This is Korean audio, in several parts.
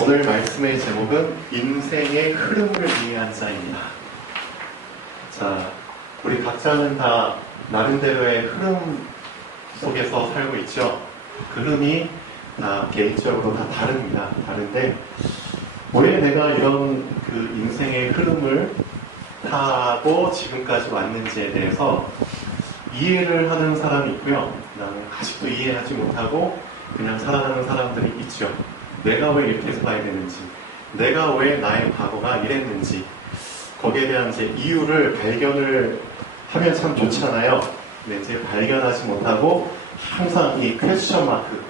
오늘 말씀의 제목은 인생의 흐름을 이해한 자입니다. 자, 우리 각자는 다 나름대로의 흐름 속에서 살고 있죠. 그 흐름이 다 개인적으로 다 다릅니다. 다른데 왜 내가 이런 그 인생의 흐름을 타고 지금까지 왔는지에 대해서 이해를 하는 사람이 있고요. 나는 아직도 이해하지 못하고 그냥 살아가는 사람들이 있죠. 내가 왜 이렇게 살아야 되는지, 내가 왜 나의 과거가 이랬는지, 거기에 대한 이제 이유를 발견을 하면 참 좋잖아요. 근데 이제 발견하지 못하고 항상 이 퀘스천 마크,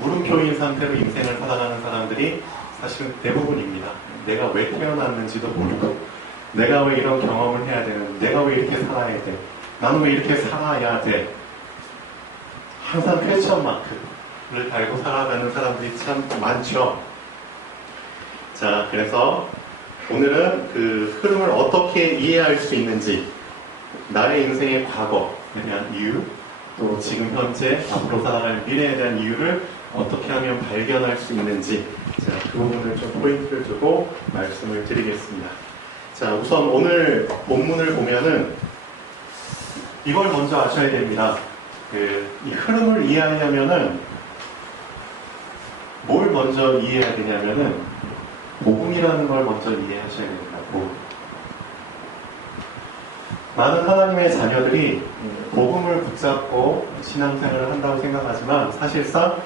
물음표인 상태로 인생을 살아가는 사람들이 사실은 대부분입니다. 내가 왜 태어났는지도 모르고, 내가 왜 이런 경험을 해야 되는지, 내가 왜 이렇게 살아야 돼, 나는 왜 이렇게 살아야 돼. 항상 퀘스천 마크를 달고 살아가는 사람들이 참 많죠. 자, 그래서 오늘은 그 흐름을 어떻게 이해할 수 있는지, 나의 인생의 과거에 대한 이유, 또 지금 현재 앞으로 살아갈 미래에 대한 이유를 어떻게 하면 발견할 수 있는지, 자, 그 부분을 좀 포인트를 주고 말씀을 드리겠습니다. 자, 우선 오늘 본문을 보면은 이걸 먼저 아셔야 됩니다. 이 흐름을 이해하려면은 뭘 먼저 이해해야 되냐면은 복음이라는 걸 먼저 이해하셔야 됩니다. 복음. 많은 하나님의 자녀들이 복음을 붙잡고 신앙생활을 한다고 생각하지만 사실상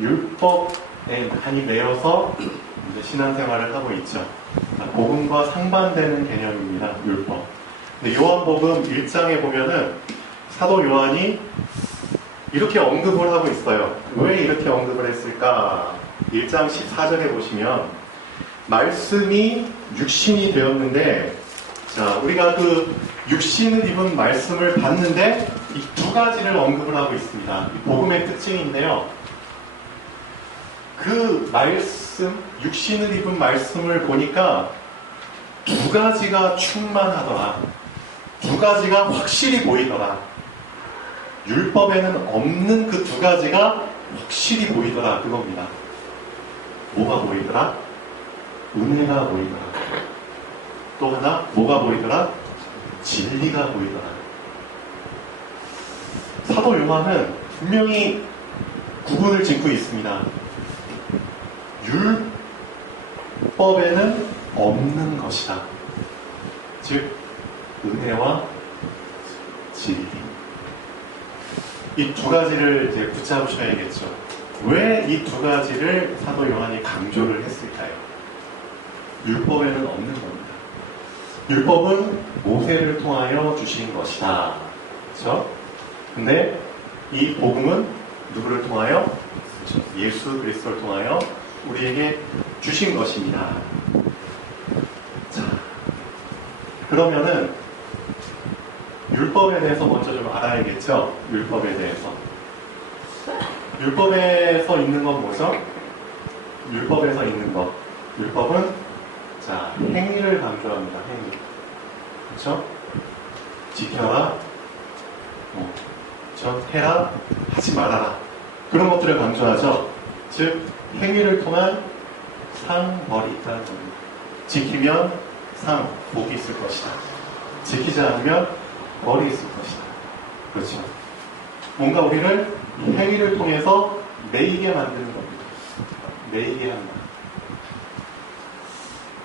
율법에 많이 매여서 신앙생활을 하고 있죠. 복음과 상반되는 개념입니다. 율법. 근데 요한복음 1장에 보면은 사도 요한이 이렇게 언급을 하고 있어요. 왜 이렇게 언급을 했을까? 1장 14절에 보시면 말씀이 육신이 되었는데, 자, 우리가 그 육신을 입은 말씀을 봤는데 이 두 가지를 언급을 하고 있습니다. 이 복음의 특징인데요. 그 말씀, 육신을 입은 말씀을 보니까 두 가지가 충만하더라. 두 가지가 확실히 보이더라. 율법에는 없는 그 두 가지가 확실히 보이더라. 그겁니다. 뭐가 보이더라? 은혜가 보이더라. 또 하나 뭐가 보이더라? 진리가 보이더라. 사도 요한은 분명히 구분을 짓고 있습니다. 율법에는 없는 것이다. 즉 은혜와 진리. 이 두 가지를 이제 붙잡으셔야겠죠. 왜 이 두 가지를 사도 요한이 강조를 했을까요? 율법에는 없는 겁니다. 율법은 모세를 통하여 주신 것이다. 그렇죠? 근데 이 복음은 누구를 통하여? 그렇죠? 예수 그리스도를 통하여 우리에게 주신 것입니다. 자, 그러면은 율법에 대해서 먼저 좀 알아야겠죠? 율법에 대해서. 율법에서 있는 건 뭐죠? 율법에서 있는 것. 율법은, 자, 행위를 강조합니다. 행위. 그렇죠? 지켜라. 해라. 하지 말아라. 그런 것들을 강조하죠. 즉, 행위를 통한 상벌이 있다는 겁니다. 지키면 복이 있을 것이다. 지키지 않으면 벌이 있을 것이다. 그렇죠. 뭔가 우리를 행위를 통해서 매이게 만드는 겁니다. 매이게 한다.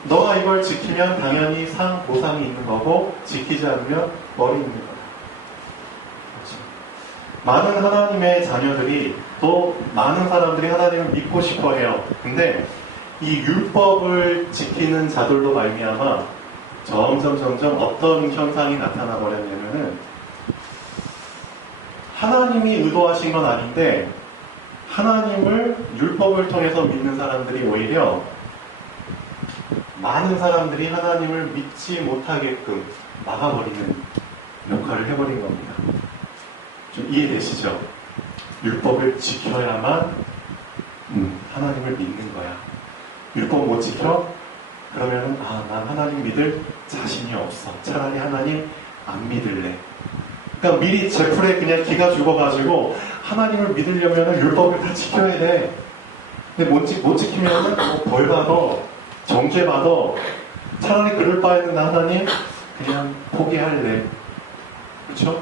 너가 이걸 지키면 당연히 보상이 있는 거고, 지키지 않으면 벌이 있는 거다. 그렇죠. 많은 하나님의 자녀들이, 또 많은 사람들이 하나님을 믿고 싶어 해요. 근데 이 율법을 지키는 자들로 말미암아 점점 어떤 현상이 나타나 버렸냐면은, 하나님이 의도하신 건 아닌데 하나님을 율법을 통해서 믿는 사람들이 오히려 많은 사람들이 하나님을 믿지 못하게끔 막아버리는 역할을 해버린 겁니다. 좀 이해되시죠? 율법을 지켜야만 하나님을 믿는 거야. 율법 못 지켜? 그러면은 난 하나님 믿을 자신이 없어. 차라리 하나님 안 믿을래. 그러니까 미리 제풀에 그냥 기가 죽어가지고 하나님을 믿으려면 율법을 다 지켜야 돼. 근데 못 지키면은 벌 받아, 정죄 받아. 차라리 그럴 바에는 나 하나님 그냥 포기할래. 그렇죠?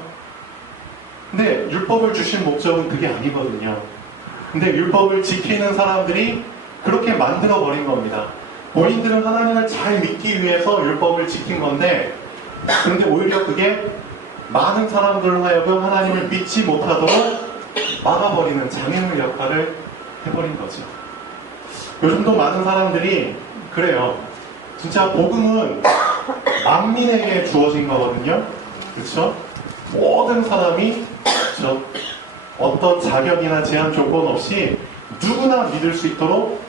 근데 율법을 주신 목적은 그게 아니거든요. 근데 율법을 지키는 사람들이 그렇게 만들어 버린 겁니다. 본인들은 하나님을 잘 믿기 위해서 율법을 지킨 건데, 그런데 오히려 그게 많은 사람들로 하여금 하나님을 믿지 못하도록 막아버리는 장애물 역할을 해버린 거죠. 요즘도 많은 사람들이 그래요. 진짜 복음은 만민에게 주어진 거거든요. 그렇죠? 모든 사람이 그렇죠? 어떤 자격이나 제한 조건 없이 누구나 믿을 수 있도록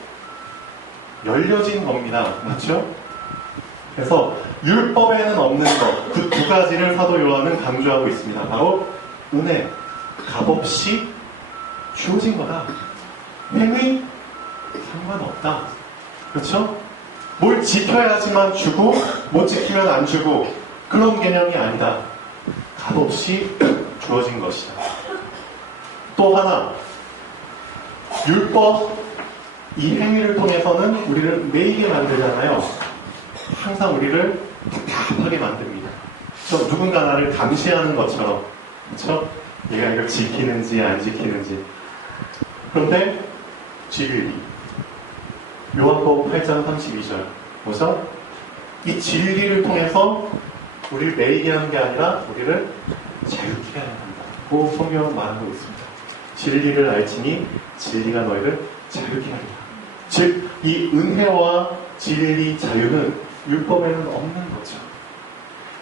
열려진 겁니다. 맞죠? 그래서 율법에는 없는 것, 그 두 가지를 사도 요한은 강조하고 있습니다. 바로 은혜, 값없이 주어진 거다. 행위 상관없다. 그렇죠? 뭘 지켜야지만 주고 못 지키면 안 주고 그런 개념이 아니다. 값없이 주어진 것이다. 또 하나, 율법 이 행위를 통해서는 우리를 매이게 만들잖아요. 항상 우리를 답답하게 만듭니다. 누군가 나를 감시하는 것처럼. 그렇죠? 얘가 이걸 지키는지 안 지키는지. 그런데 진리. 요한복음 8장 32절. 뭐죠? 이 진리를 통해서 우리를 매이게 하는 게 아니라 우리를 자유케 하는 한다고 성경은 말하고 있습니다. 진리를 알지니 진리가 너희를 자유케 하리라. 즉, 이 은혜와 진리, 자유는 율법에는 없는 거죠.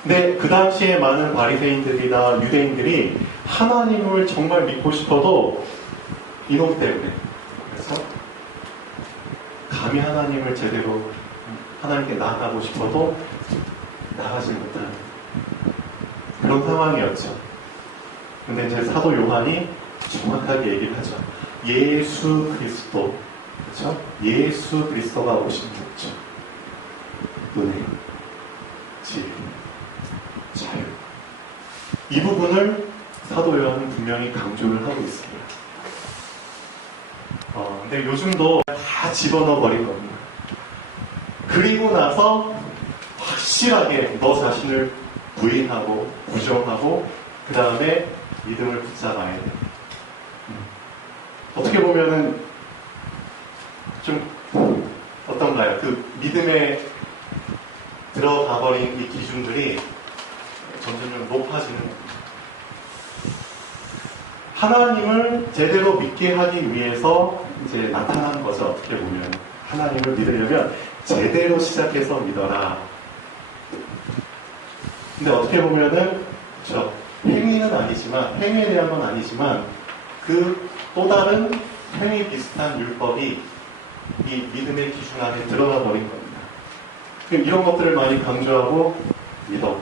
근데 그 당시에 많은 바리새인들이나 유대인들이 하나님을 정말 믿고 싶어도 이놈 때문에, 그래서 감히 하나님을 제대로 하나님께 나아가고 싶어도 나가지 못하는 그런 상황이었죠. 근데 이제 사도 요한이 정확하게 얘기를 하죠. 예수 그리스도, 그렇죠? 예수 그리스도가 오신 목적, 은혜, 진리, 자유. 이 부분을 사도 요한은 분명히 강조를 하고 있습니다. 근데 요즘도 다 집어넣어 버린 겁니다. 그리고 나서 확실하게 너 자신을 부인하고 부정하고 그 다음에 믿음을 붙잡아야 돼. 어떻게 보면은 좀 어떤가요? 그 믿음에 들어가 버린 이 기준들이 점점 좀 높아지는 겁니다. 하나님을 제대로 믿게 하기 위해서 이제 나타난 거죠. 어떻게 보면 하나님을 믿으려면 제대로 시작해서 믿어라. 근데 어떻게 보면은 그렇죠. 행위는 아니지만, 행위에 대한 건 아니지만 그 또 다른 행위 비슷한 율법이 이 믿음의 기준 안에 들어가 버린 겁니다. 이런 것들을 많이 강조하고 믿어.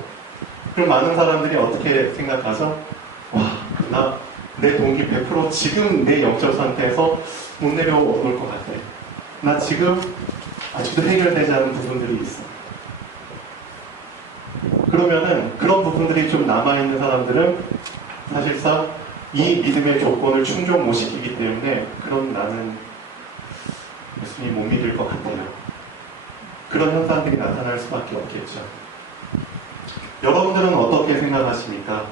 그럼 많은 사람들이 어떻게 생각하죠? 와, 내 동기 100% 지금 내 영적 상태에서 못 내려올 것 같아. 나 지금 아직도 해결되지 않은 부분들이 있어. 그러면은 그런 부분들이 좀 남아있는 사람들은 사실상 이 믿음의 조건을 충족 못 시키기 때문에 그럼 나는 예수님 못 믿을 것 같아요. 그런 현상들이 나타날 수밖에 없겠죠. 여러분들은 어떻게 생각하십니까?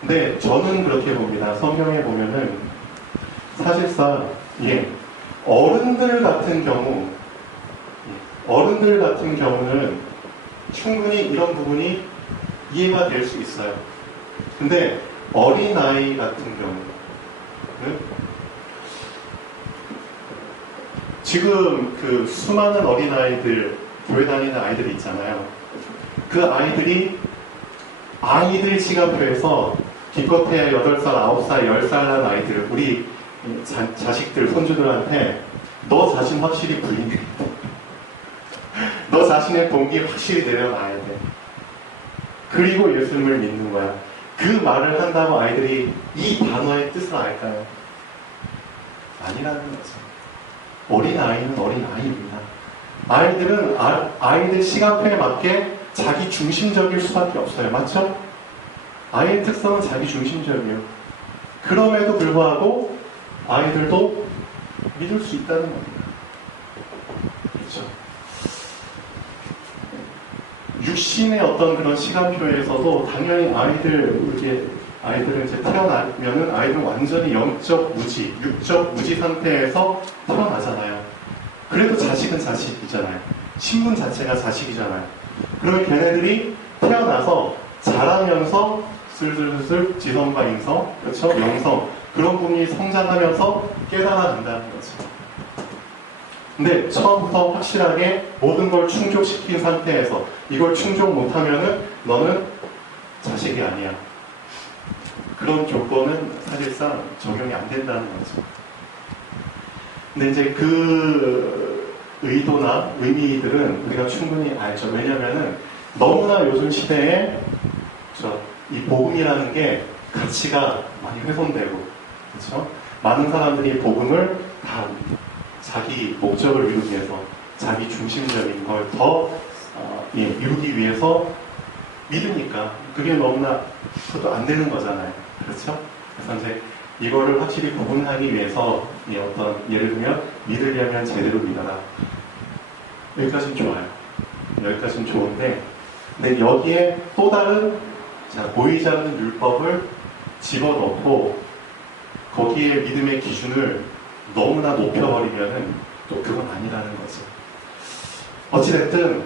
근데 저는 그렇게 봅니다. 성경에 보면은 사실상 어른들 같은 경우는 충분히 이런 부분이 이해가 될 수 있어요. 근데 어린아이 같은 경우는 지금 그 수많은 어린아이들, 교회 다니는 아이들이 있잖아요. 그 아이들 시간표에서 기껏해야 8살, 9살, 10살 난 아이들, 우리 자식들, 손주들한테 너 자신 확실히 분리돼. 너 자신의 동기 확실히 내려놔야 돼. 그리고 예수님을 믿는 거야. 그 말을 한다고 아이들이 이 단어의 뜻을 알까요? 아니라는 거죠. 어린아이는 어린아이입니다. 아이들은 아이들 시간표에 맞게 자기 중심적일 수밖에 없어요. 맞죠? 아이의 특성은 자기 중심적이에요. 그럼에도 불구하고 아이들도 믿을 수 있다는 겁니다. 그렇죠? 육신의 어떤 그런 시간표에서도 당연히 아이들은 이제 태어나면은 아이들은 완전히 영적 무지, 육적 무지 상태에서 태어나잖아요. 그래도 자식은 자식이잖아요. 신분 자체가 자식이잖아요. 그러면 걔네들이 태어나서 자라면서 슬슬슬 지성과 인성, 그렇죠? 영성, 그런 부분이 성장하면서 깨달아간다는 거죠. 근데 처음부터 확실하게 모든 걸 충족시킨 상태에서 이걸 충족 못하면은 너는 자식이 아니야. 그런 조건은 사실상 적용이 안 된다는 거죠. 근데 이제 그 의도나 의미들은 우리가 충분히 알죠. 왜냐면은 너무나 요즘 시대에 이 복음이라는 게 가치가 많이 훼손되고, 그렇죠? 많은 사람들이 복음을 다 자기 목적을 이루기 위해서, 자기 중심적인 걸 더 이루기 위해서 믿으니까 그게 너무나 그것도 안 되는 거잖아요. 그렇죠? 그래서 이제 이거를 확실히 구분하기 위해서 예를 들면 믿으려면 제대로 믿어라. 여기까지는 좋아요. 여기까지는 좋은데, 근데 여기에 또 다른 보이지 않는 율법을 집어넣고 거기에 믿음의 기준을 너무나 높여버리면은 또 그건 아니라는 거죠. 어찌됐든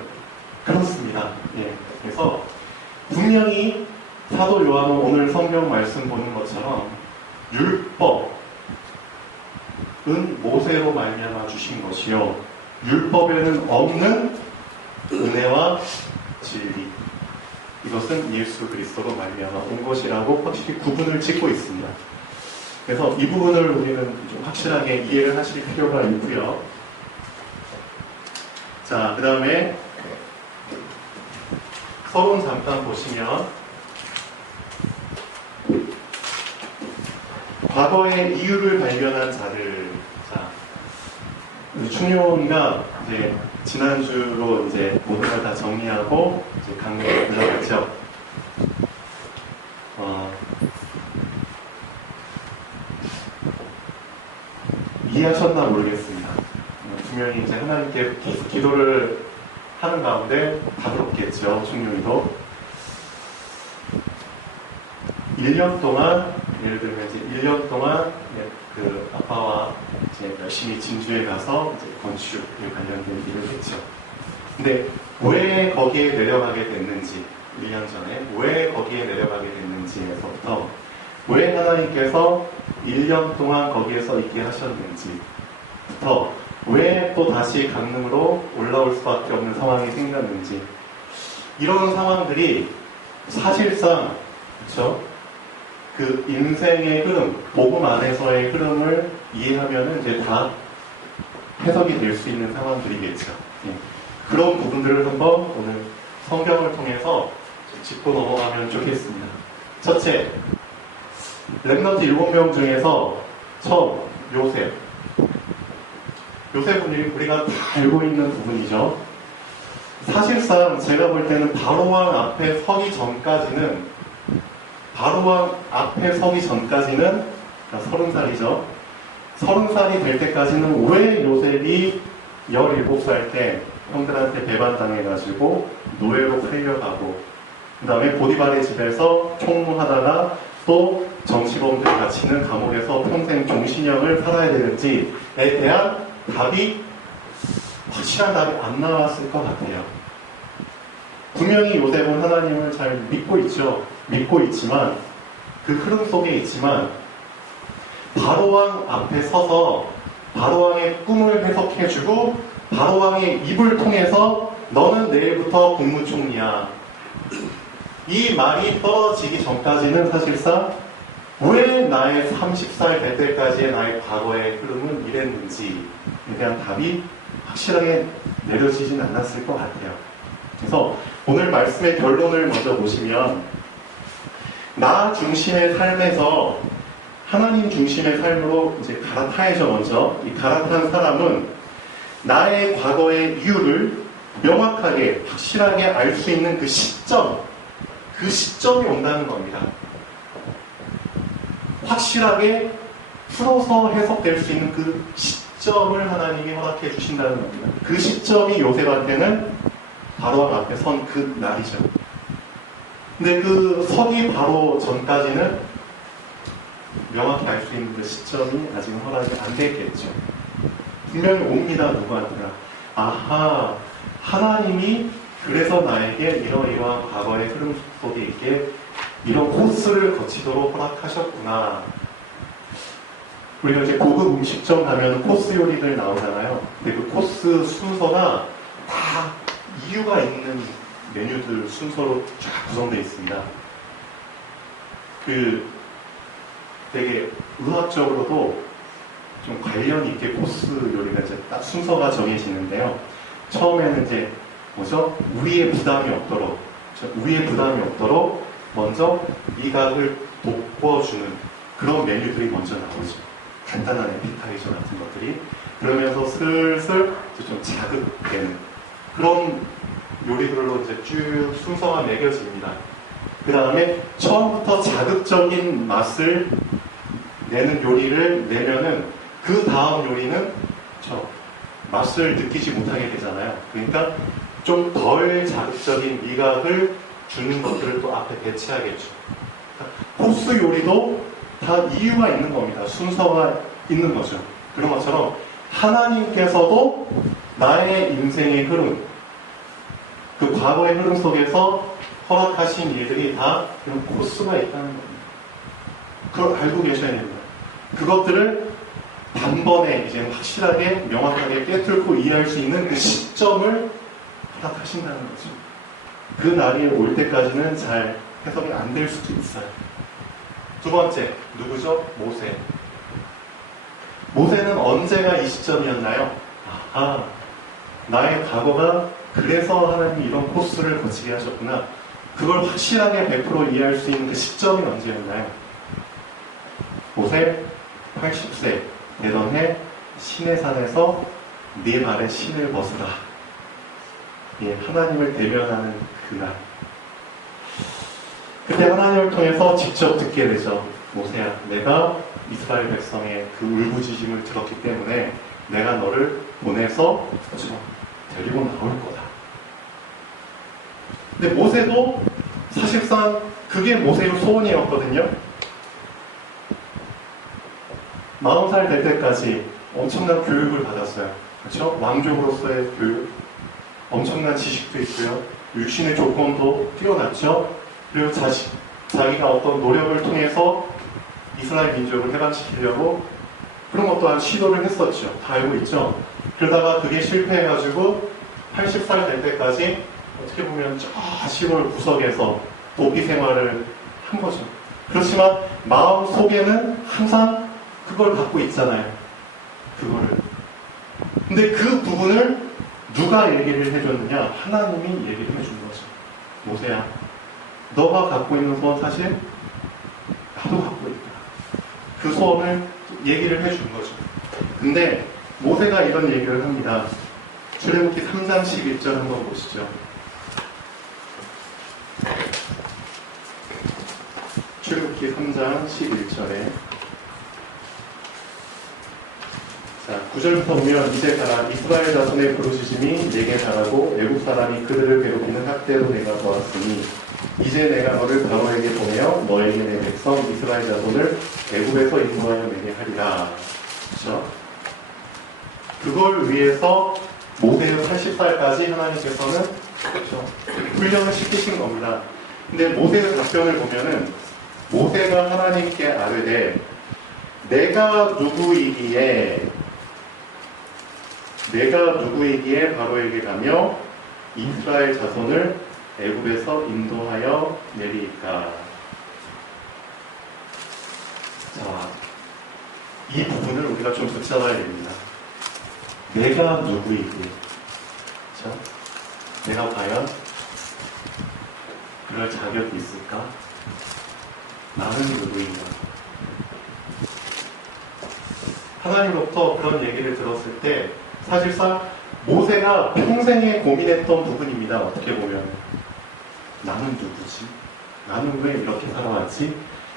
그렇습니다. 예. 그래서 분명히 사도 요한은 오늘 성경 말씀 보는 것처럼 율법은 모세로 말미암아 주신 것이요, 율법에는 없는 은혜와 진리, 이것은 예수 그리스도로 말미암아 온 것이라고 확실히 구분을 짓고 있습니다. 그래서 이 부분을 우리는 좀 확실하게 이해를 하실 필요가 있고요. 자, 그 다음에 서론 잠깐 보시면 과거의 이유를 발견한 자들. 자, 우리 충룡이가 이제 지난주로 이제 모든 걸 다 정리하고 이제 강의에 들어갔죠. 이해하셨나 모르겠습니다. 분명히 이제 하나님께 기도를 하는 가운데 답답겠죠, 충룡이도. 1년 동안, 예를 들면 이제 1년 동안 그 아빠와 이제 열심히 진주에 가서 이제 건축에 관련된 일을 했죠. 근데 왜 거기에 내려가게 됐는지, 1년 전에 왜 거기에 내려가게 됐는지에서부터 왜 하나님께서 1년 동안 거기에서 있게 하셨는지부터 왜 또 다시 강릉으로 올라올 수밖에 없는 상황이 생겼는지, 이런 상황들이 사실상 그렇죠? 그 인생의 흐름, 복음 안에서의 흐름을 이해하면 이제 다 해석이 될 수 있는 상황들이겠죠. 예. 그런 부분들을 한번 오늘 성경을 통해서 짚고 넘어가면 좋겠습니다. 첫째, 렘넌트 7명 중에서 처음 요셉. 요셉은 우리가 다 알고 있는 부분이죠. 사실상 제가 볼 때는 바로왕 앞에 서기 전까지는, 바로왕 앞에 서기 전까지는 30살이죠. 30살이 될 때까지는 왜 요셉이 17살 때 형들한테 배반당해가지고 노예로 팔려가고, 그 다음에 보디발의 집에서 총무하다가 또 정치범들 갇히는 감옥에서 평생 종신형을 살아야 되는지에 대한 답이, 확실한 답이 안 나왔을 것 같아요. 분명히 요셉은 하나님을 잘 믿고 있죠. 믿고 있지만, 그 흐름 속에 있지만, 바로왕 앞에 서서 바로왕의 꿈을 해석해주고 바로왕의 입을 통해서 너는 내일부터 국무총리야, 이 말이 떨어지기 전까지는 사실상 왜 나의 30살 될 때까지의 나의 과거의 흐름은 이랬는지에 대한 답이 확실하게 내려지진 않았을 것 같아요. 그래서 오늘 말씀의 결론을 먼저 보시면, 나 중심의 삶에서 하나님 중심의 삶으로 이제 갈아타야죠. 먼저 이 갈아탄 사람은 나의 과거의 이유를 명확하게 확실하게 알 수 있는 그 시점이 온다는 겁니다. 확실하게 풀어서 해석될 수 있는 그 시점을 하나님이 허락해 주신다는 겁니다. 그 시점이 요셉한테는 바로 앞에 선 그 날이죠. 근데 그 서기 바로 전까지는 명확히 알 수 있는 그 시점이 아직은 허락이 안 됐겠죠. 분명히 옵니다. 누구한테나. 아하, 하나님이 그래서 나에게 이러이러한 과거의 흐름 속에 있게 이런 코스를 거치도록 허락하셨구나. 우리가 이제 고급 음식점 가면 코스 요리들 나오잖아요. 근데 그 코스 순서가 다 이유가 있는 메뉴들 순서로 쫙 구성되어 있습니다. 그 되게 의학적으로도 좀 관련 있게 코스 요리가 이제 딱 순서가 정해지는데요. 처음에는 이제 뭐죠? 우리의 부담이 없도록 먼저 미각을 돋궈주는 그런 메뉴들이 먼저 나오죠. 간단한 에피타이저 같은 것들이. 그러면서 슬슬 좀 자극되는 그런 요리들로 이제 쭉 순서가 매겨집니다. 그 다음에 처음부터 자극적인 맛을 내는 요리를 내면은 그 다음 요리는 맛을 느끼지 못하게 되잖아요. 그러니까 좀 덜 자극적인 미각을 주는 것들을 또 앞에 배치하겠죠. 코스 요리도 다 이유가 있는 겁니다. 순서가 있는 거죠. 그런 것처럼 하나님께서도 나의 인생의 흐름, 그 과거의 흐름 속에서 허락하신 일들이 다 그런 코스가 있다는 겁니다. 그걸 알고 계셔야 됩니다. 그것들을 단번에 이제 확실하게 명확하게 꿰뚫고 이해할 수 있는 그 시점을 허락하신다는 거죠. 그 날이 올 때까지는 잘 해석이 안 될 수도 있어요. 두 번째, 누구죠? 모세. 모세는 언제가 이 시점이었나요? 아하, 나의 과거가 그래서 하나님이 이런 코스를 거치게 하셨구나. 그걸 확실하게 100% 이해할 수 있는 그 시점이 언제였나요? 모세 80세 되던 해 시내산에서 네 발의 신을 벗으라. 예, 하나님을 대면하는 그날. 그때 하나님을 통해서 직접 듣게 되죠. 모세야, 내가 이스라엘 백성의 그 울부짖음을 들었기 때문에 내가 너를 보내서 데리고 나올 거다. 근데 모세도 사실상 그게 모세의 소원이었거든요. 40살 될 때까지 엄청난 교육을 받았어요. 그렇죠? 왕족으로서의 교육, 엄청난 지식도 있고요. 육신의 조건도 뛰어났죠. 그리고 자기가 어떤 노력을 통해서 이스라엘 민족을 해방시키려고 그런 것 또한 시도를 했었죠. 다 알고 있죠. 그러다가 그게 실패해가지고 80살 될 때까지 어떻게 보면 저 시골 구석에서 도피 생활을 한 거죠. 그렇지만 마음 속에는 항상 그걸 갖고 있잖아요. 그거를. 근데 그 부분을 누가 얘기를 해줬느냐? 하나님이 얘기를 해준 거죠. 모세야, 너가 갖고 있는 소원 사실 나도 갖고 있다. 그 소원을 얘기를 해준 거죠. 근데 모세가 이런 얘기를 합니다. 출애굽기 3장 11절 한번 보시죠. 출애굽기 3장 11절에 자, 9절부터 보면 이제 가라. 이스라엘 자손의 부르짖음이 내게 달하고 애국 사람이 그들을 괴롭히는 학대로 내가 보았으니 이제 내가 너를 바로에게 보내어 너에게 내 백성 이스라엘 자손을 애국에서 인도하여 내게 하리라. 그렇죠? 그걸 위해서 모세의 80살까지 하나님께서는 그렇죠? 훈련을 시키신 겁니다. 근데 모세의 답변을 보면은 모세가 하나님께 아뢰되 내가 누구이기에 바로에게 가며 이스라엘 자손을 애굽에서 인도하여 내리까. 자, 이 부분을 우리가 좀 붙잡아야 됩니다. 내가 누구이기에, 그렇죠? 내가 과연 그럴 자격이 있을까? 나는 누구인가? 하나님으로부터 그런 얘기를 들었을 때 사실상 모세가 평생에 고민했던 부분입니다. 어떻게 보면 나는 누구지? 나는 왜 이렇게 살아왔지?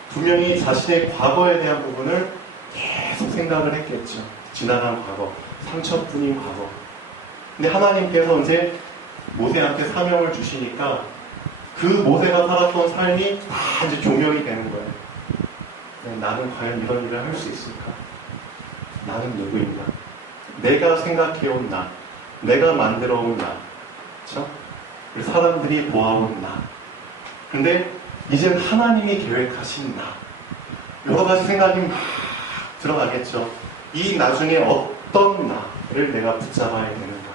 분명히 자신의 과거에 대한 부분을 계속 생각을 했겠죠. 지나간 과거, 상처뿐인 과거. 근데 하나님께서 이제 모세한테 사명을 주시니까 그 모세가 살았던 삶이 다 이제 조명이 되는 거예요. 나는 과연 이런 일을 할 수 있을까? 나는 누구인가? 내가 생각해온 나, 내가 만들어온 나, 그렇죠? 사람들이 보아온 나. 근데 이젠 하나님이 계획하신 나. 여러 가지 생각이 막 들어가겠죠. 이 나중에 어떤 나를 내가 붙잡아야 되는가?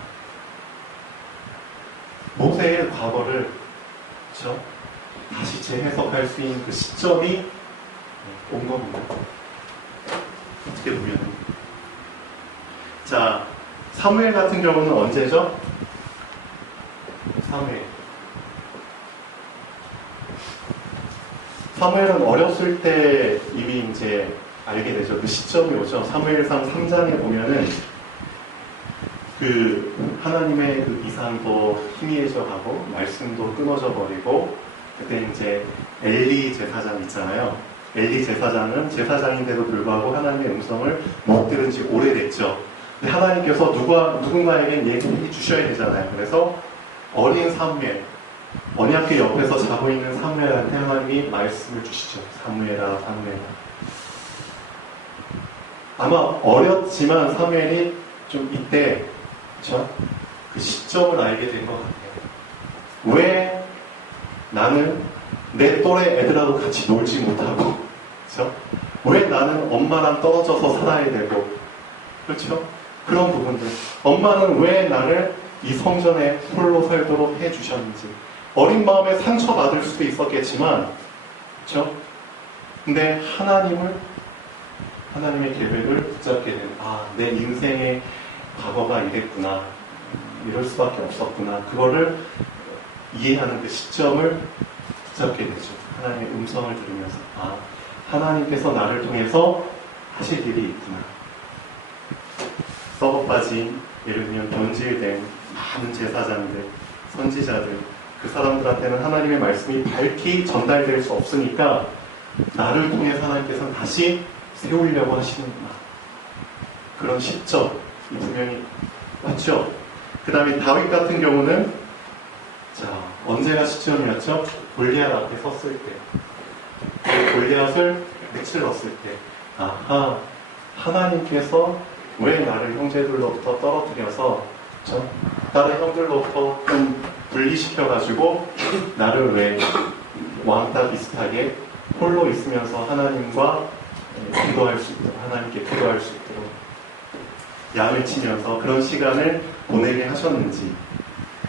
모세의 과거를, 그렇죠? 다시 재해석할 수 있는 그 시점이 온 겁니다. 어떻게 보면. 자, 사무엘 같은 경우는 언제죠? 사무엘은 어렸을 때 이미 이제 알게 되죠. 그 시점이 오죠. 사무엘상 3장에 보면은 그 하나님의 그 이상도 희미해져 가고 말씀도 끊어져 버리고 그때 이제 엘리 제사장 있잖아요. 엘리 제사장은 제사장인데도 불구하고 하나님의 음성을 못 들은 지 오래됐죠. 근데 하나님께서 누군가에게 얘기해 주셔야 되잖아요. 그래서 어린 사무엘, 언약궤 옆에서 자고 있는 사무엘한테 하나님이 말씀을 주시죠. 사무엘아, 사무엘아. 아마 어렸지만 사무엘이 좀 이때, 그쵸? 그 시점을 알게 된 것 같아요. 왜 나는 내 또래 애들하고 같이 놀지 못하고, 그쵸? 왜 나는 엄마랑 떨어져서 살아야 되고, 그렇죠? 그런 부분들. 엄마는 왜 나를 이 성전에 홀로 살도록 해주셨는지. 어린 마음에 상처받을 수도 있었겠지만, 그렇죠? 근데 하나님의 계획을 붙잡게 된, 내 인생의 과거가 이랬구나. 이럴 수밖에 없었구나. 그거를 이해하는 그 시점을 붙잡게 되죠. 하나님의 음성을 들으면서, 하나님께서 나를 통해서 하실 일이 있구나. 썩어빠진, 예를 들면 변질된 많은 제사장들, 선지자들, 그 사람들한테는 하나님의 말씀이 밝히 전달될 수 없으니까 나를 통해 하나님께서는 다시 세우려고 하시는구나. 그런 시점이 분명히 맞죠? 그 다음에 다윗 같은 경우는 언제가 시점이었죠? 골리앗 앞에 섰을 때, 골리앗을 내칠렀을 때, 하나님께서 왜 나를 형제들로부터 떨어뜨려서 다른 형들로부터 좀 분리시켜가지고 나를 왜 왕따 비슷하게 홀로 있으면서 하나님과 기도할 수 있도록, 하나님께 기도할 수 있도록 양을 치면서 그런 시간을 보내게 하셨는지.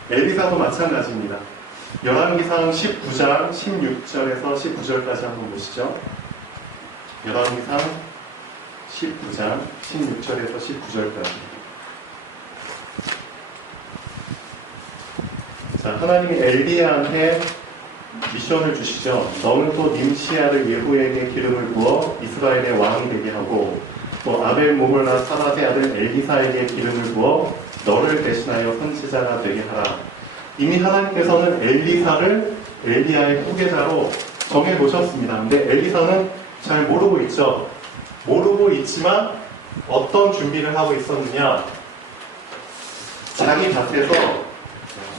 엘리사도 마찬가지입니다. 열왕기상 19장 16절에서 19절까지 한번 보시죠. 열왕기상 19장 16절에서 19절까지. 자, 하나님이 엘리야한테 미션을 주시죠. 너는 또 님시아를 예후에게 기름을 부어 이스라엘의 왕이 되게 하고, 또 아벨 모홀라 사밧의 아들 엘리사에게 기름을 부어 너를 대신하여 선지자가 되게 하라. 이미 하나님께서는 엘리사를 엘리야의 후계자로 정해놓으셨습니다. 근데 엘리사는 잘 모르고 있죠. 모르고 있지만 어떤 준비를 하고 있었느냐. 자기 밭에서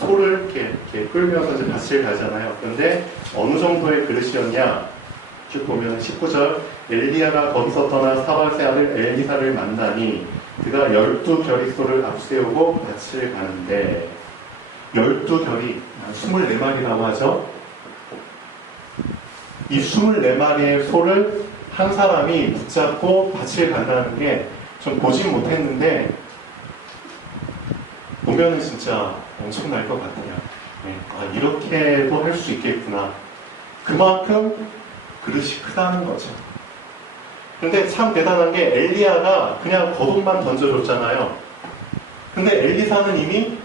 소를 이렇게 끌면서 이제 밭을 가잖아요. 그런데 어느 정도의 그릇이었냐. 쭉 보면 19절, 엘리야가 거기서 떠나 사밧의 아들 엘리사를 만나니 그가 12겨리 소를 앞세우고 밭을 가는데, 12겨리, 24마리라고 하죠. 이 24마리의 소를 한 사람이 붙잡고 밭을 간다는 게 좀 보진 못했는데 보면은 진짜 엄청날 것 같아요. 이렇게도 할 수 있겠구나. 그만큼 그릇이 크다는 거죠. 근데 참 대단한 게 엘리야가 그냥 거북만 던져줬잖아요. 근데 엘리사는 이미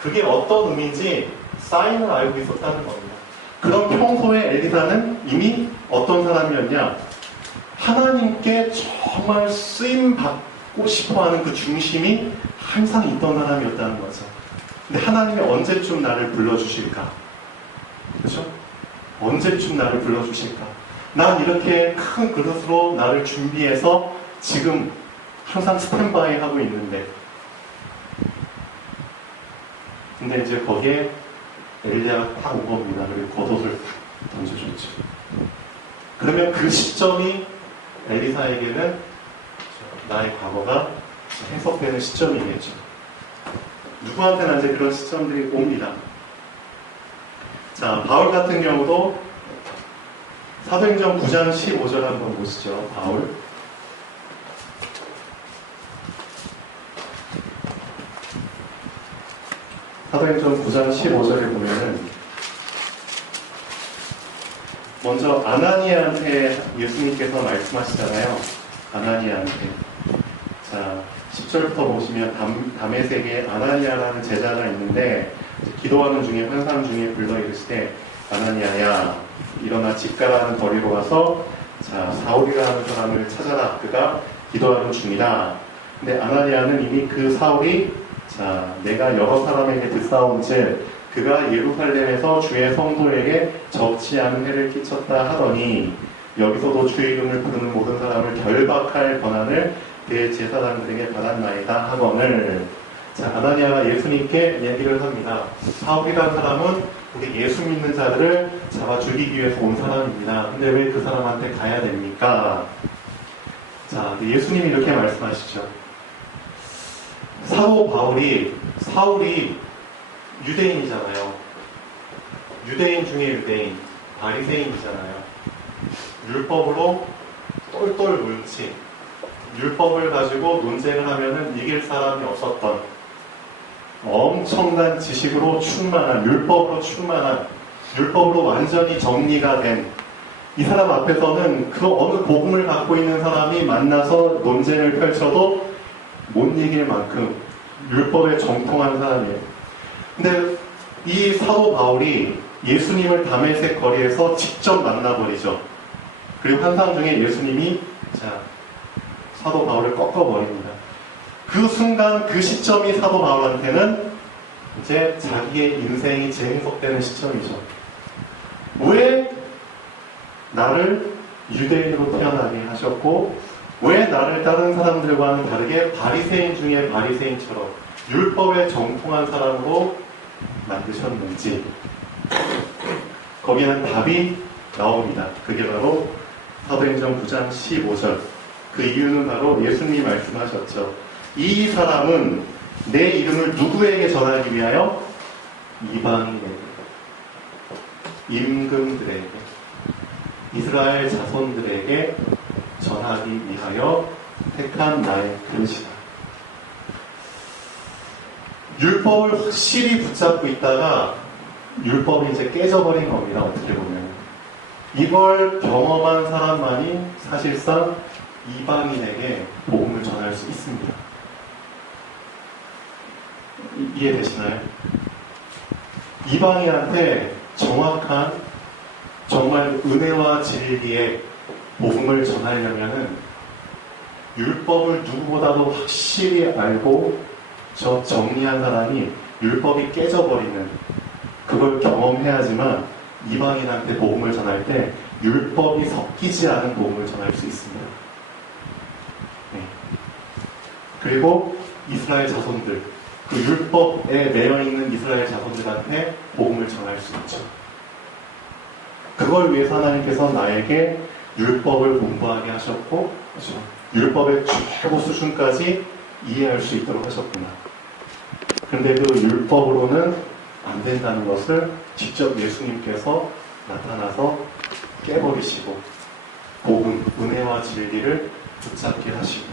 그게 어떤 의미인지 사인을 알고 있었다는 겁니다. 그럼 평소에 엘리사는 이미 어떤 사람이었냐? 하나님께 정말 쓰임받고 싶어하는 그 중심이 항상 있던 사람이었다는 거죠. 근데 하나님이 언제쯤 나를 불러주실까? 그렇죠? 언제쯤 나를 불러주실까? 난 이렇게 큰 그릇으로 나를 준비해서 지금 항상 스탠바이 하고 있는데, 근데 이제 거기에 엘리야가 딱 온 겁니다. 그리고 겉옷을 탁 던져줬죠. 그러면 그 시점이 엘리사에게는 나의 과거가 해석되는 시점이겠죠. 누구한테나 이제 그런 시점들이 옵니다. 자, 바울 같은 경우도 사도행전 9장 15절 한번 보시죠. 바울. 사도행전 9장 15절에 보면은 먼저 아나니아한테 예수님께서 말씀하시잖아요. 아나니아한테. 자, 10절부터 보시면 다메섹에 아나니아라는 제자가 있는데 기도하는 중에 환상 중에 불러 이르시되 아나니아야 일어나 집가라는 거리로 와서 자 사울이라는 사람을 찾아라. 그가 기도하는 중이다. 근데 아나니아는 이미 그 사울이 자 내가 여러 사람에게 듣사온즉 그가 예루살렘에서 주의 성도에게 적지 않은 해를 끼쳤다 하더니 여기서도 주의 이름을 부르는 모든 사람을 결박할 권한을 대제사장들에게 받았나이다 하거늘. 자, 아나니아가 예수님께 얘기를 합니다. 사울이라는 사람은 우리 예수 믿는 자들을 잡아 죽이기 위해서 온 사람입니다. 근데 왜 그 사람한테 가야 됩니까? 자, 예수님이 이렇게 말씀하시죠. 사도 사울이 유대인이잖아요. 유대인 중에 유대인, 바리새인이잖아요. 율법으로 똘똘 뭉친, 율법을 가지고 논쟁을 하면은 이길 사람이 없었던 엄청난 지식으로 충만한, 율법으로 완전히 정리가 된 이 사람 앞에서는 그 어느 복음을 갖고 있는 사람이 만나서 논쟁을 펼쳐도 못 이길 만큼 율법에 정통한 사람이에요. 근데 이 사도 바울이 예수님을 다메섹 거리에서 직접 만나버리죠. 그리고 환상 중에 예수님이 자 사도 바울을 꺾어버립니다. 그 순간 그 시점이 사도 바울한테는 이제 자기의 인생이 재해석되는 시점이죠. 왜 나를 유대인으로 태어나게 하셨고 왜 나를 다른 사람들과는 다르게 바리새인 중에 바리새인처럼 율법에 정통한 사람으로 만드셨는지 거기에는 답이 나옵니다. 그게 바로 사도행전 9장 15절. 그 이유는 바로 예수님이 말씀하셨죠. 이 사람은 내 이름을 누구에게 전하기 위하여? 이방인에게, 임금들에게, 이스라엘 자손들에게 전하기 위하여 택한 나의 그릇이다. 율법을 확실히 붙잡고 있다가 율법이 이제 깨져버린 겁니다. 어떻게 보면 이걸 경험한 사람만이 사실상 이방인에게 복음을 전할 수 있습니다. 이해되시나요? 이방인한테 정확한 정말 은혜와 진리의 복음을 전하려면은 율법을 누구보다도 확실히 알고 저 정리한 사람이 율법이 깨져버리는 그걸 경험해야지만 이방인한테 복음을 전할 때 율법이 섞이지 않은 복음을 전할 수 있습니다. 네. 그리고 이스라엘 자손들, 그 율법에 매여있는 이스라엘 자손들한테 복음을 전할 수 있죠. 그걸 위해서 하나님께서 나에게 율법을 공부하게 하셨고, 그렇죠? 율법의 최고 수준까지 이해할 수 있도록 하셨구나. 그런데 그 율법으로는 안 된다는 것을 직접 예수님께서 나타나서 깨버리시고 복음, 은혜와 진리를 붙잡게 하시고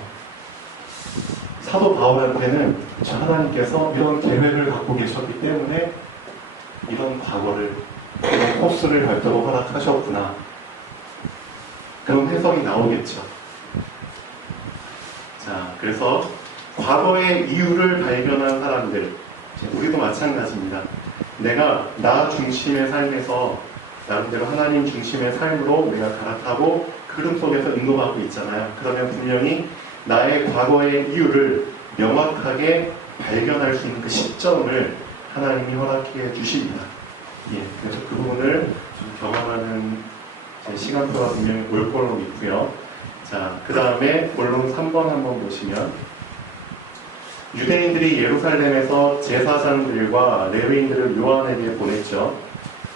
사도 바울한테는 하나님께서 이런 계획을 갖고 계셨기 때문에 이런 과거를, 이런 코스를 밟도록 허락하셨구나. 그런 해석이 나오겠죠. 자, 그래서 과거의 이유를 발견한 사람들, 우리도 마찬가지입니다. 내가 나 중심의 삶에서 나름대로 하나님 중심의 삶으로 우리가 갈아타고 흐름 속에서 인도받고 있잖아요. 그러면 분명히 나의 과거의 이유를 명확하게 발견할 수 있는 그 시점을 하나님이 허락해 주십니다. 예, 그래서 그 부분을 좀 경험하는 시간표가 분명히 올 걸로 믿고요. 자, 그 다음에 본론 3번 한번 보시면 유대인들이 예루살렘에서 제사장들과 레위인들을 요한에게 보냈죠.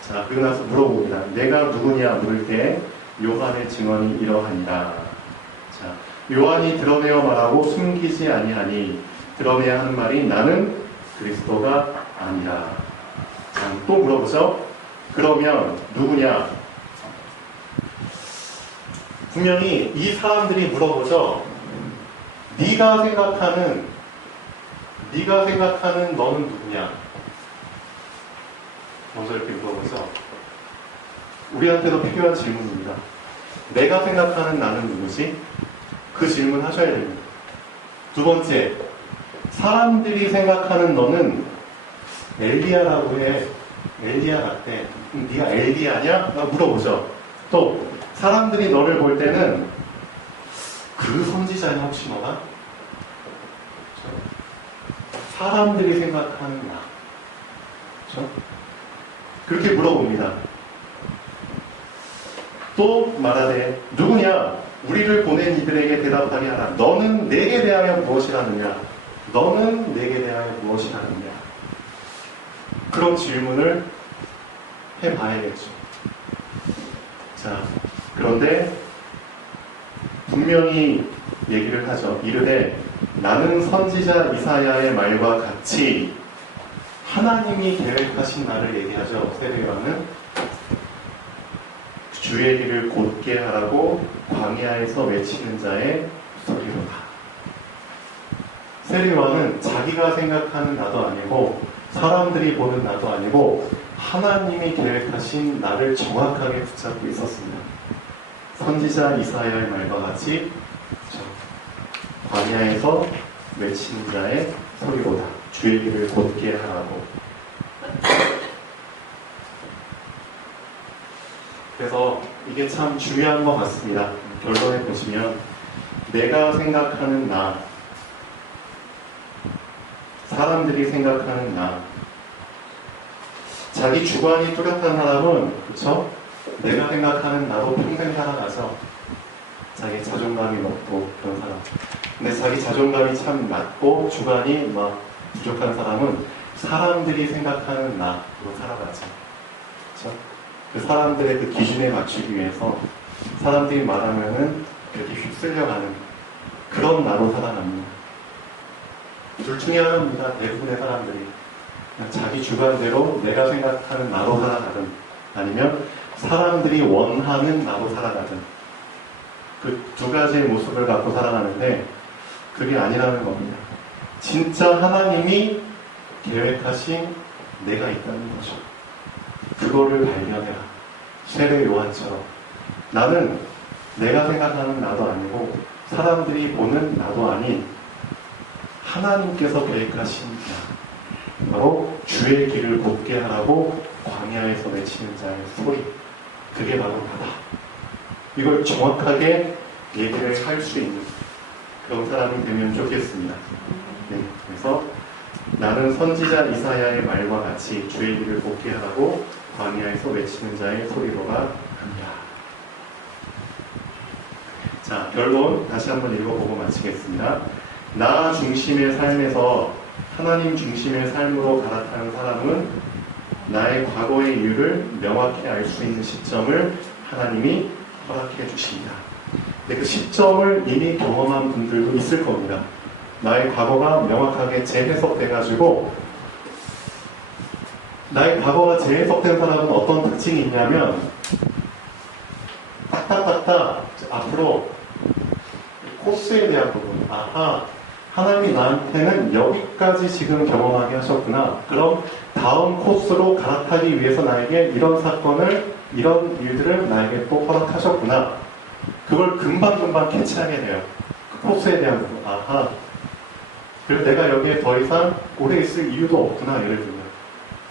자, 그리고 나서 물어봅니다. 내가 누구냐 물을 때 요한의 증언이 이러하니라. 자, 요한이 드러내어 말하고 숨기지 아니하니 드러내야 하는 말이 나는 그리스도가 아니라. 자, 또 물어보죠. 그러면 누구냐? 분명히 이 사람들이 물어보죠. 네가 생각하는 너는 누구냐? 먼저 이렇게 물어보죠. 우리한테도 필요한 질문입니다. 내가 생각하는 나는 누구지? 그 질문 하셔야 됩니다. 두 번째, 사람들이 생각하는 너는 엘리야라고 해. 엘리야 같대. 네가 엘리야냐? 물어보죠. 또 사람들이 너를 볼 때는 그 선지자냐 혹시 너가? 사람들이 생각하는 나. 그렇죠? 그렇게 물어봅니다. 또 말하되 누구냐? 우리를 보낸 이들에게 대답하게 하라. 너는 내게 대하여 무엇이라느냐? 너는 내게 대하여 무엇이라느냐? 그런 질문을 해봐야겠죠. 자, 그런데 분명히 얘기를 하죠. 이르되 나는 선지자 이사야의 말과 같이 하나님이 계획하신 날을 얘기하죠. 세례요한은 주의 길을 곧게 하라고 광야에서 외치는 자의 소리로다. 세례요한은 자기가 생각하는 나도 아니고 사람들이 보는 나도 아니고 하나님이 계획하신 나를 정확하게 붙잡고 있었습니다. 선지자 이사야의 말과 같이 광야에서 외치는 자의 소리보다 주의 길을 곧게 하라고. 그래서 이게 참 중요한 것 같습니다. 결론에 보시면 내가 생각하는 나, 사람들이 생각하는 나, 자기 주관이 뚜렷한 사람은 그렇죠? 내가 생각하는 나도 평생 살아가죠. 자기 자존감이 높고 그런 사람. 근데 자기 자존감이 참 낮고 주관이 막 부족한 사람은 사람들이 생각하는 나로 살아가죠. 그렇죠? 그 사람들의 그 기준에 맞추기 위해서 사람들이 말하면은 이렇게 휩쓸려가는 그런 나로 살아갑니다. 둘 중에 하나입니다. 대부분의 사람들이 그냥 자기 주관대로 내가 생각하는 나로 살아가든 아니면 사람들이 원하는 나로 살아가든 그 두 가지의 모습을 갖고 살아가는데 그게 아니라는 겁니다. 진짜 하나님이 계획하신 내가 있다는 거죠. 그거를 발견해라. 세례 요한처럼 나는 내가 생각하는 나도 아니고 사람들이 보는 나도 아닌 하나님께서 계획하신 나, 바로 주의 길을 곧게 하라고 광야에서 외치는 자의 소리, 그게 바로 나다. 이걸 정확하게 얘기를 할 수 있는 그런 사람이 되면 좋겠습니다. 네, 그래서 나는 선지자 이사야의 말과 같이 주의 길을 곧게 하라고 광야에서 외치는 자의 소리로가 합니다. 자, 결론 다시 한번 읽어보고 마치겠습니다. 나 중심의 삶에서 하나님 중심의 삶으로 갈아타는 사람은 나의 과거의 이유를 명확히 알 수 있는 시점을 하나님이 허락해 주십니다. 근데 그 시점을 이미 경험한 분들도 있을 겁니다. 나의 과거가 명확하게 재해석돼가지고 나의 과거가 재해석된 사람은 어떤 특징이 있냐면 딱딱딱딱 앞으로 코스에 대한 부분, 아하, 하나님이 나한테는 여기까지 지금 경험하게 하셨구나. 그럼 다음 코스로 갈아타기 위해서 나에게 이런 사건을, 이런 일들을 나에게 또 허락하셨구나. 그걸 금방금방 캐치하게 돼요. 그 코스에 대한 부분, 아하, 그래서 내가 여기에 더 이상 오래 있을 이유도 없구나. 예를 들면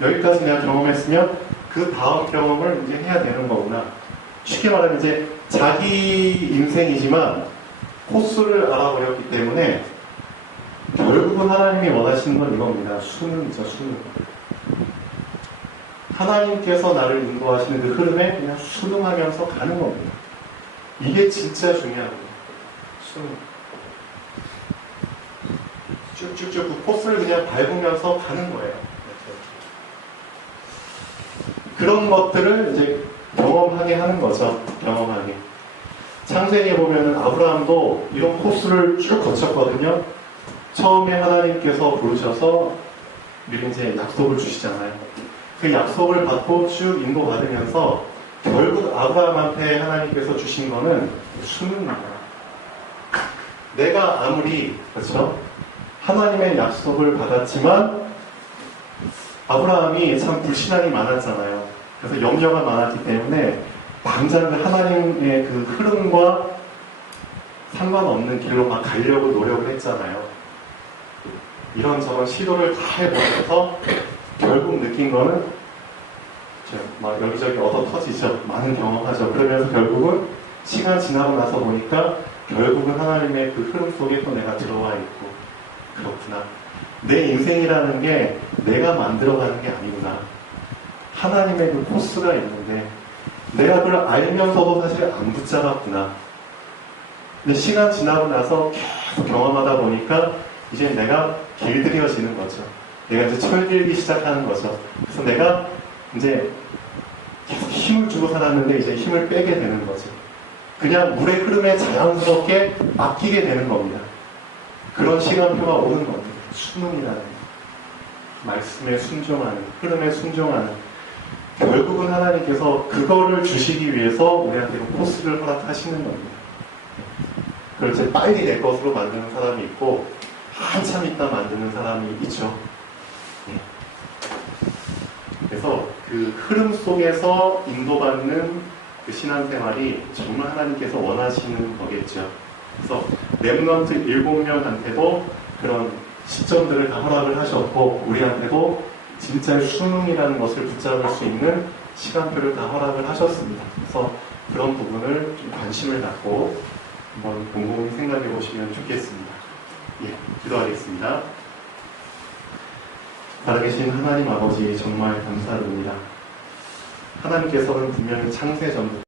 여기까지 내가 경험했으면 그 다음 경험을 이제 해야 되는 거구나. 쉽게 말하면 이제 자기 인생이지만 코스를 알아버렸기 때문에 결국은 하나님이 원하시는 건 이겁니다. 수능이죠, 수능. 하나님께서 나를 인도하시는 그 흐름에 그냥 순응하면서 가는 겁니다. 이게 진짜 중요한 거예요. 쭉쭉쭉 그 코스를 그냥 밟으면서 가는 거예요. 그런 것들을 이제 경험하게 하는 거죠. 경험하게. 창세기에 보면은 아브라함도 이런 코스를 쭉 거쳤거든요. 처음에 하나님께서 부르셔서 미리 이제 약속을 주시잖아요. 그 약속을 받고 쭉 인도받으면서 결국 아브라함한테 하나님께서 주신 거는 수능입니다. 내가 아무리 그렇죠? 하나님의 약속을 받았지만 아브라함이 참 불신앙이 많았잖아요. 그래서 염려가 많았기 때문에 당장 하나님의 그 흐름과 상관없는 길로 막 가려고 노력을 했잖아요. 이런저런 시도를 다 해보면서 결국 느낀 거는 막 여기저기 얻어 터지죠. 많은 경험하죠. 그러면서 결국은 시간 지나고 나서 보니까 결국은 하나님의 그 흐름 속에 또 내가 들어와 있고, 그렇구나. 내 인생이라는 게 내가 만들어가는 게 아니구나. 하나님의 그 코스가 있는데 내가 그걸 알면서도 사실 안 붙잡았구나. 근데 시간 지나고 나서 계속 경험하다 보니까 이제 내가 길들여지는 거죠. 내가 이제 철들기 시작하는 거죠. 그래서 내가 이제 계속 힘을 주고 살았는데 이제 힘을 빼게 되는 거죠. 그냥 물의 흐름에 자연스럽게 맡기게 되는 겁니다. 그런 시간표가 오는 겁니다. 수능이라는 말씀에 순종하는, 흐름에 순종하는. 결국은 하나님께서 그거를 주시기 위해서 우리한테 코스를 허락하시는 겁니다. 그걸 이제 빨리 내 것으로 만드는 사람이 있고 한참 있다 만드는 사람이 있죠. 그래서 그 흐름 속에서 인도받는 그 신앙생활이 정말 하나님께서 원하시는 거겠죠. 그래서 렘넌트 7명한테도 그런 시점들을 다 허락을 하셨고 우리한테도 진짜의 수능이라는 것을 붙잡을 수 있는 시간표를 다 허락을 하셨습니다. 그래서 그런 부분을 좀 관심을 갖고 한번 곰곰이 생각해 보시면 좋겠습니다. 예, 기도하겠습니다. 살아계신 하나님 아버지 정말 감사드립니다. 하나님께서는 분명히 창세전부터